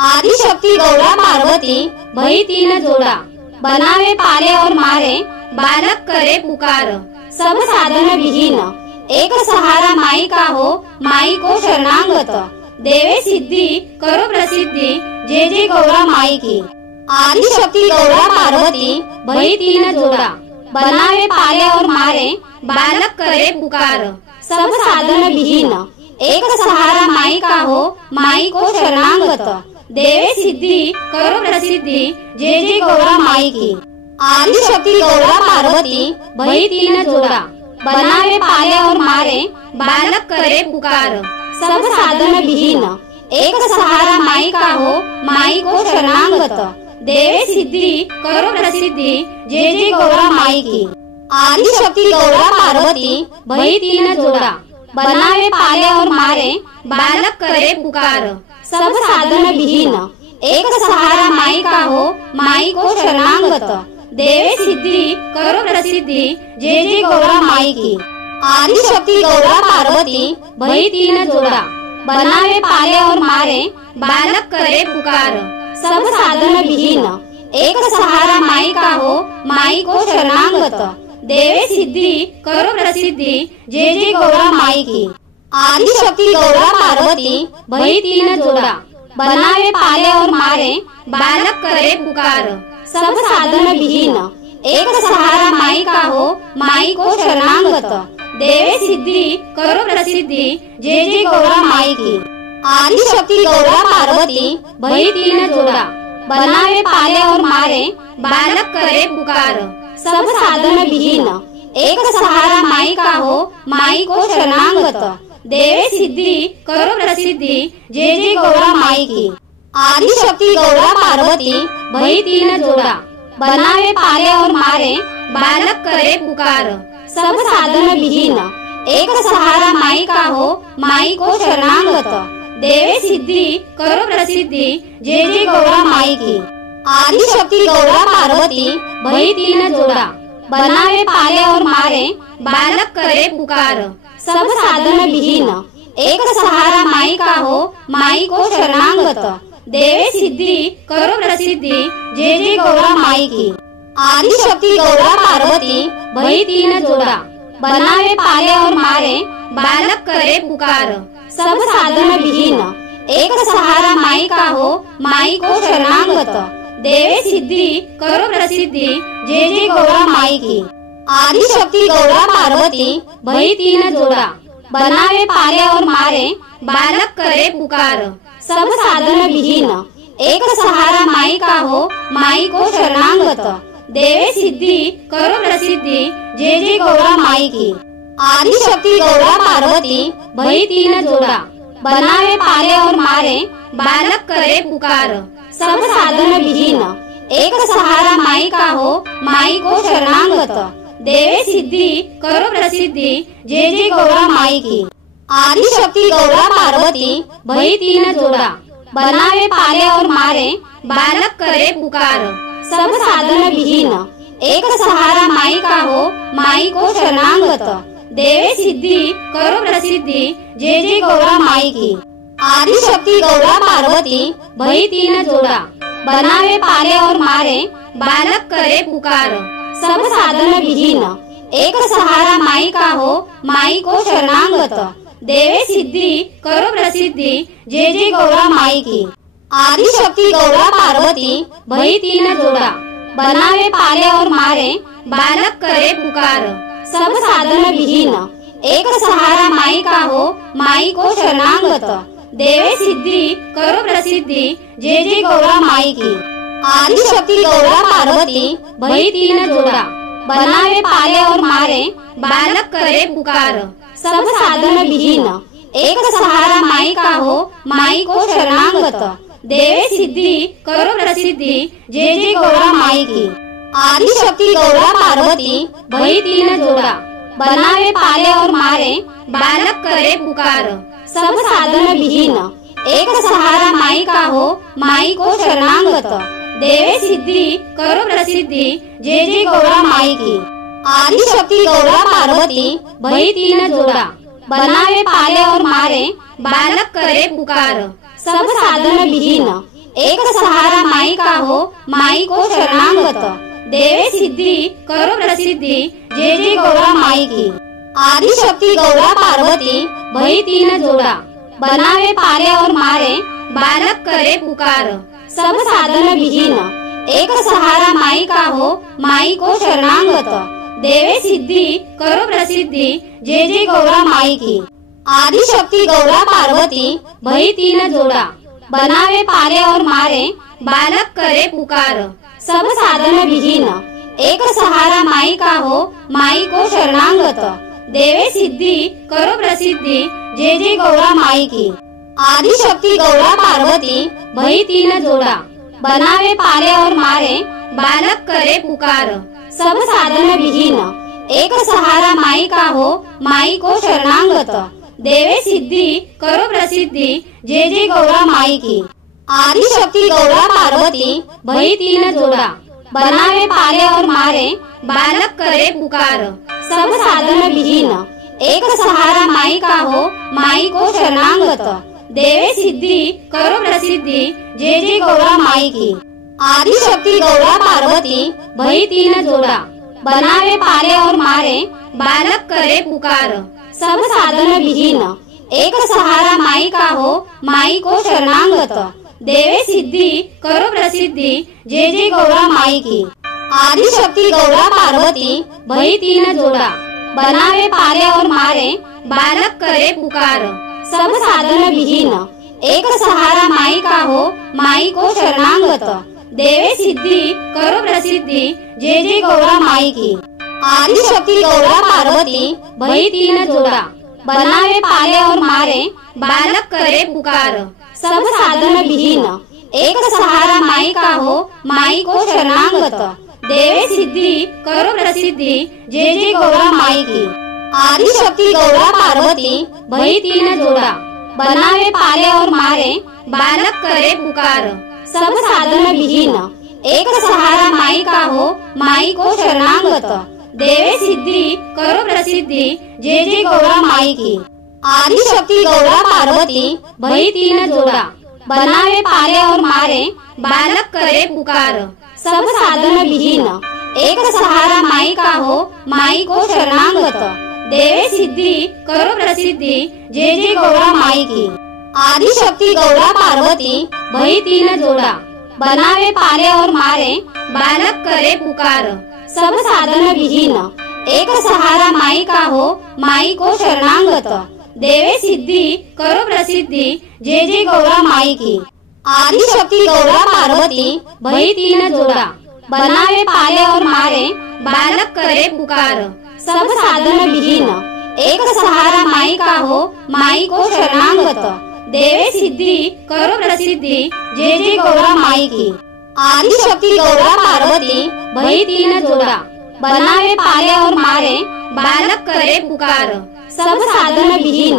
आदि शक्ति गौरा पार्वती भई तीन जोड़ा, बनावे पाले और मारे, बालक करे पुकार। सब साधन विहीन एक सहारा माई का हो, माई को शरणागत, देवे सिद्धि करो प्रसिद्धि, जय जय गौरा माई की। आदि शक्ति गौरा पार्वती भई तीन जोड़ा, बनावे पाले और मारे, बालक करे पुकार। सब साधन विहीन एक सहारा माई का हो, माई को शरणागत, देवे सिद्धि करो प्रसिद्धि, जय जय गौरा माई की। आदि शक्ति गौरा पार्वती भई तीन जोड़ा, बनावे पाले और मारे, बालक करे पुकार। सब साधन विहीन एक सहारा माई का हो, माई को शरणागत, देवे सिद्धि करो प्रसिद्धि, जय जय गौरा माई की। आदि शक्ति गौरा पार्वती भई तीन जोड़ा, बनावे पाले और मारे, बालक करे पुकार। सब साधन विहीन एक सहारा माई का हो, माई को शरणागत, देवे सिद्धि करो प्रसिद्धि, जय जय गौरा माई की। आदि शक्ति गौरा पार्वती भई तीन जोड़ा, बनावे पाले और मारे, बालक करे पुकार। सब साधन विहीन एक सहारा माई का हो, माई को शरणागत, देवे सिद्धि करो प्रसिद्धि, जय जय गौरा माई की। आदि शक्ति गौरा पार्वती भई तीन जोड़ा, बनावे पाले और मारे, बालक करे पुकार। सब साधन विहीन एक सहारा माई का हो, माई को शरणागत, देवे सिद्धि करो प्रसिद्धि, जय जय गौरा माई की। आदि शक्ति गौरा पार्वती भई तीन जोड़ा, बनावे पाले और मारे, बालक करे पुकार। सब साधन विहीन एक सहारा माई का हो, माई को शरणागत, देवे सिद्धि करो प्रसिद्धि, जय जय गौरा माई की। आदि शक्ति गौरा पार्वती भई तीन जोड़ा, बनावे पाले और मारे, बालक करे पुकार। सब साधन विहीन एक सहारा माई का हो, माई को शरणागत, देवे सिद्धि करो प्रसिद्धि, जय जय गौरा माई की। आदि शक्ति गौरा पार्वती भई तीन जोड़ा, बनावे पाले और मारे, बालक करे पुकार। सब साधन विहीन एक सहारा माई का हो, माई को शरणागत, देवे सिद्धि करो प्रसिद्धि, जय जय गौरा माई की। आदि शक्ति गौरा पार्वती भई तीन जोड़ा, बनावे पाले और मारे, बालक करे पुकार। सब साधन विहीन एक सहारा माई का हो, माई को शरणागत, देवे सिद्धि करो प्रसिद्धि, जय जय गौरा माई की। आदि शक्ति गौरा पार्वती भई तीन जोड़ा, बनावे पाले और मारे, बालक करे पुकार। सब साधन विहीन एक सहारा माई का हो, माई को शरणागत, देवे सिद्धि करो प्रसिद्धि, जय जय गौरा माई की। आदि शक्ति गौरा पार्वती भई तीन जोड़ा, बनावे पाले और मारे, बालक करे पुकार। सब साधन विहीन एक सहारा माई का हो, माई को शरणागत, देवे सिद्धि करो प्रसिद्धि, जय जय गौरा माई की। आदि शक्ति गौरा पार्वती भई तीन जोड़ा, बनावे पाले और मारे, बालक करे पुकार। सब साधन विहीन एक सहारा माई का हो, माई को शरणागत, देवे सिद्धि करो प्रसिद्धि, जय जय गौरा माई की। आदि शक्ति गौरा पार्वती भई तीन जोड़ा, बनावे पाले और मारे, बालक करे पुकार। सब साधन विहीन एक सहारा माई का हो, माई को शरणागत, देवे सिद्धि करो प्रसिद्धि, जय जय गौरा माई की। आदि शक्ति गौरा पार्वती भई तीन जोड़ा, बनावे पाले और मारे, बालक करे पुकार। सब साधन विहीन एक सहारा माई का हो, माई को शरणागत, देवे सिद्धि करो प्रसिद्धि, जय जय गौरा माई की। आदि शक्ति गौरा पार्वती भई तीन जोड़ा, बनावे पाले और मारे, बालक करे पुकार। सब साधन विहीन एक सहारा माई का हो, माई को शरणागत, देवे सिद्धि करो प्रसिद्धि, जय जय गौरा माई की। आदि शक्ति गौरा पार्वती भई तीन जोड़ा, बनावे पाले और मारे, बालक करे पुकार। सब साधन विहीन एक सहारा माई का हो, माई को शरणागत, देवे सिद्धि करो प्रसिद्धि, जय जय गौरा माई की। आदि शक्ति गौरा पार्वती भई तीन जोड़ा, बनावे पाले और मारे, बालक करे पुकार। सब साधन विहीन एक सहारा माई का हो, माई को शरणागत, देवे सिद्धि करो प्रसिद्धि, जय जय गौरा माई की। आदि शक्ति गौरा पार्वती भई तीन जोड़ा, बनावे पाले और मारे, बालक करे पुकार, सब साधन विहीन, एक सहारा माई का हो, माई को शरणागत, देवे सिद्धि करो प्रसिद्धि, जय जय गौरा माई की। आदि शक्ति गौरा पार्वती भई तीन जोड़ा, बनावे पाले और मारे, बालक करे पुकार, सब साधन विहीन, एक सहारा माई का हो, माई को शरणागत, देवे सिद्धि करो प्रसिद्धि, जय जय गौरा माई की। आदि शक्ति गौरा पार्वती भई तीन जोड़ा, बनावे पाले और मारे, बालक करे पुकार, सब साधन विहीन, एक सहारा माई का हो, माई को शरणागत, देवे सिद्धि करो प्रसिद्धि, जय जय गौरा माई की। आदि शक्ति गौरा पार्वती भई तीन जोड़ा, बनावे पाले और मारे, बालक करे पुकार, सब साधन विहीन, एक सहारा माई का हो, माई को शरणागत, देवे सिद्धि करो प्रसिद्धि, जय जय गौरा माई की। आदि शक्ति गौरा पार्वती भई तीन जोड़ा, बनावे पाले और मारे, बालक करे पुकार, सब साधन विहीन, एक सहारा माई का हो, माई को शरणागत, देवे सिद्धि करो प्रसिद्धि, जय जय गौरा माई की। आदि शक्ति गौरा पार्वती भई तीन जोड़ा, बनावे पाले और मारे, बालक करे पुकार, सब साधन विहीन, एक सहारा माई का हो, माई को शरणागत, देवे सिद्धि करो प्रसिद्धि, जय जय गौरा माई की। आदि शक्ति गौरा पार्वती भई तीन जोड़ा, बनावे पाले और मारे, बालक करे पुकार, सब साधन विहीन, एक सहारा माई का हो, माई को शरणागत, देवे सिद्धि करो प्रसिद्धि, जय जय गौरा माई की। आदि शक्ति गौरा पार्वती भई तीन जोड़ा, बनावे पाले और मारे, बालक करे पुकार, सब साधन विहीन, एक सहारा माई का हो, माई को शरणागत, देवे सिद्धि करो प्रसिद्धि, जय जय गौरा माई की। आदि शक्ति गौरा पार्वती भई तीन जोड़ा, बनावे पाले और मारे, बालक करे पुकार, सब साधन विहीन, एक सहारा माई का हो, माई को शरणागत, देवे सिद्धि करो प्रसिद्धि, जय जय गौरा माई की। आदि शक्ति गौरा पार्वती भई तीन जोड़ा, बनावे पाले और मारे, बालक करे पुकार, सब साधन विहीन, एक सहारा माई का हो, माई को शरणागत, देवे सिद्धि करो प्रसिद्धि, जय जय गौरा माई की। आदि शक्ति गौरा पार्वती भई तीन जोड़ा, बनावे पाले और मारे, बालक करे पुकार, सब साधन विहीन, एक सहारा माई का हो, माई को शरणागत, देवे सिद्धि करो प्रसिद्धि, जय जय गौरा माई की। आदि शक्ति गौरा पार्वती भई तीन जोड़ा, बनावे पाले और मारे, बालक करे पुकार, सब साधन विहीन,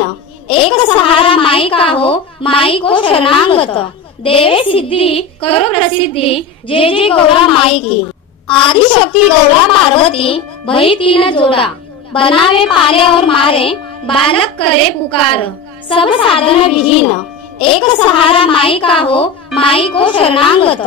एक सहारा माई का हो, माई को शरणागत, देवे सिद्धि करो प्रसिद्धि, जय जय गौरा माई की। आदि शक्ति गौरा पार्वती भई तीन जोड़ा, बनावे पाले और मारे, बालक करे पुकार, सब साधन विहीन, एक सहारा माई का हो, माई को शरणागत,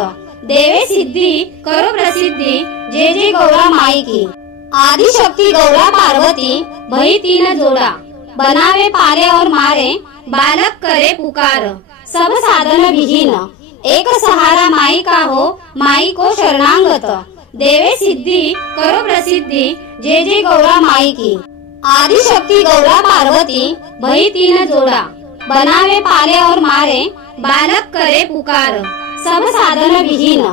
देवे सिद्धि करो प्रसिद्धि, जय जय गौरा माई की। आदि शक्ति गौरा पार्वती भई तीन जोड़ा, बनावे पाले और मारे, बालक करे पुकार, सब साधन विहीन, एक सहारा माई का हो, माई को शरणागत, देवे सिद्धि करो प्रसिद्धि, जय जय गौरा माई की। आदि शक्ति गौरा पार्वती भई तीन जोड़ा, बनावे पाले और मारे, बालक करे पुकार, सब साधन विहीन,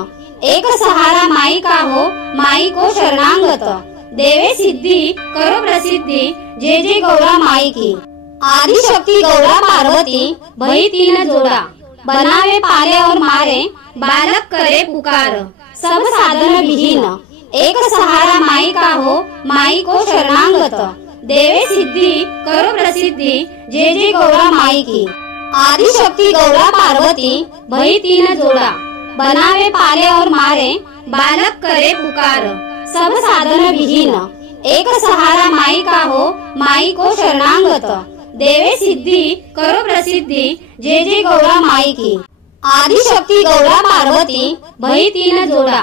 एक सहारा माई का हो, माई को शरणागत, देवे सिद्धि करो प्रसिद्धि, जय जय गौरा माई की। आदि शक्ति गौरा पार्वती भई तीन जोड़ा, बनावे पाले और मारे, बालक करे पुकार, सब साधन विहीन, एक सहारा माई का हो, माई को शरणागत, देवे सिद्धि करो प्रसिद्धि, जय जय गौरा माई की। आदि शक्ति गौरा पार्वती भई तीन जोड़ा, बनावे पाले और मारे, बालक करे पुकार, सब साधन विहीन, एक सहारा माई का हो, माई को शरणागत, देवे सिद्धि करो प्रसिद्धि, जय जय गौरा माई की। आदिशक्ति गौरा पार्वती भई तीन जोड़ा,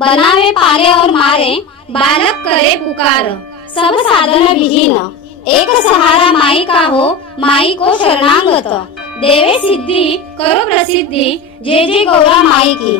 बनावे पाले और मारे, बालक करे पुकार। सब साधन विहीन, एक सहारा माई का हो, माई को शरणागत। देवे सिद्धि करो प्रसिद्धि, जय जय गौरा माई की।